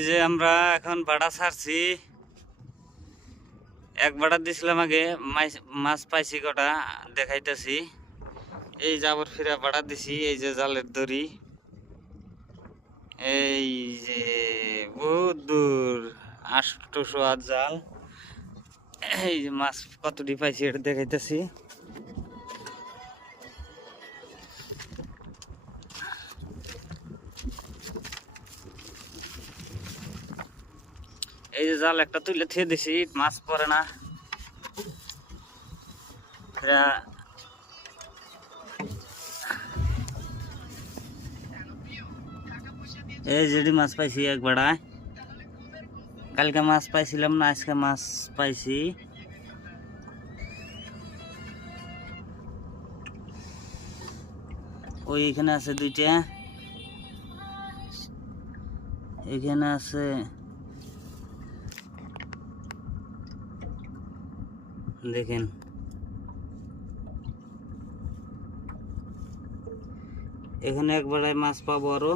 এই যে আমরা এখন বাড়া ছাড়ছি, এক বাড়া দিছিলাম আগে, মাছ পাইছি কটা দেখাইতেছি। এই যাবর ফিরা বাড়া দিছি, এই যে জালের দড়ি, এই যে বহুত দূর 800 জাল। এই যে মাছ কতটি পাইছি এটা দেখাইতেছি। এই যে জাল একটা তুলে থিয়ে দিছি, মাছ পড়ে না। এই যেটি মাছ পাইছি এক বাড়ায়, কালকে মাছ পাইছিলাম না, আজকে মাছ পাইছি। ওই এখানে আছে দুইটা, এখানে আছে দেখেন, এখানে এক বাড়ায় মাছ পাবো আরো।